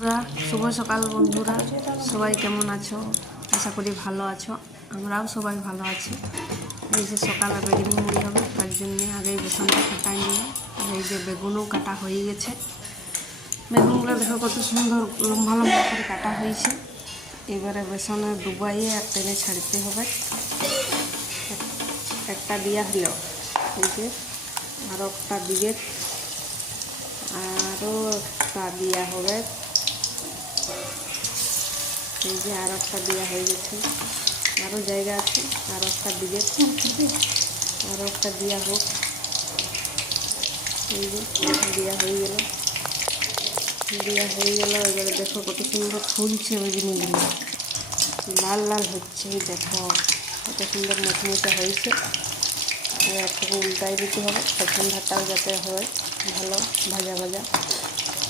শুভ সকাল বন্ধুরা, সবাই কেমন আছো? আশা করি ভালো আছো। আমরাও সবাই ভালো আছি। এই যে সকালে বেগুনি মুড়ি হবে, তার জন্যে আগেই বেসনটা কাটাই নিয়ে এই যে বেগুনও কাটা হয়ে গেছে। বেগুনগুলো দেখো কত সুন্দর লম্বা লম্বা করে কাটা হয়েছে। এবারে বেসনে ডুবাইয়ে আর তেলে ছাড়তে হবে। একটা দিয়া হলো, এই যে আরও একটা দিকে আরও একটা দিয়া হবে। এই যে আর একটা দেওয়া হয়ে গেছে, আরও জায়গা আছে, আর একটা দিকে আরও একটা দেওয়া হোক। এই যে দেওয়া হয়ে গেল। এবারে দেখো কত সুন্দর ফুলছে বেগুনিগুলো, লাল লাল হচ্ছে। দেখো কত সুন্দর মুচমুচা হয়েছে। এবার একটু উল্টাই দিতে হবে, পেছন ধারটাও যাতে হয় ভালো ভাজা ভাজা।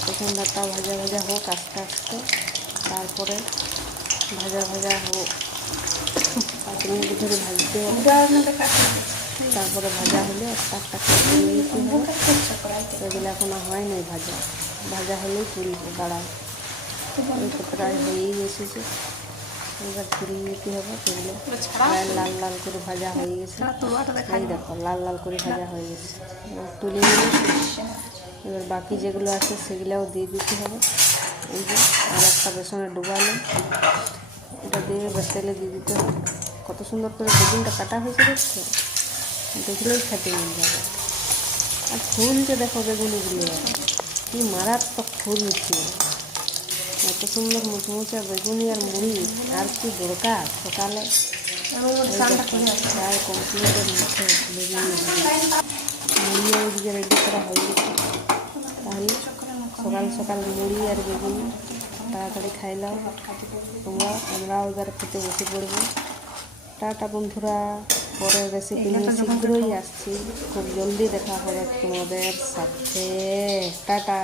পেছন ধারটাও ভাজা ভাজা হোক আস্তে আস্তে, তারপরে ভাজা ভাজা হোক। 5 মিনিট ধরে ভাজতে হবে। তারপরে ভাজা হলে একটা একটা করে দিতে হবে। এগুলো এখনো হয় নাই ভাজা, ভাজা হলেই তুলবো দাঁড়ায়। এই তো প্রায় হয়েই এসেছে, এবার তুলে নিতে হবে। এগুলো প্রায় লাল লাল করে ভাজা হয়ে গেছে। এই দেখো লাল লাল করে ভাজা হয়ে গেছে, এবার তুলে নিয়ে এবার বাকি যেগুলো আছে সেগুলোও দিয়ে দিতে হবে। এই যে আর একটা বেসনে ডুবালো, এটা দিয়ে এবার তেলে দিয়ে দিতে হবে। কত সুন্দর করে বেগুনটা কাটা হয়েছে, দেখছো? দেখলেই খেতে মন যাবে। আর ফুলছে দেখো বেগুনিগুলো, কি মারাত্মক ফুলছে। এত সুন্দর মুচমুচা বেগুনি আর মুড়ি, আর কি দরকার সকালে? প্রায় কমপ্লিটের মধ্যে বেগুনি মুড়ি আর দিকে রেডি করা হয়ে গেছে। তাহলে সকাল সকাল মুড়ি আর বেগুনি তাড়াতাড়ি খাইলাম তোমরা। আমরাও এবার খেতে বসে পড়বো। টাটা বন্ধুরা, পরের রেসিপি নিয়ে শীঘ্রই আসছি। খুব জলদি দেখা হবে তোমাদের সাথে। টাটা।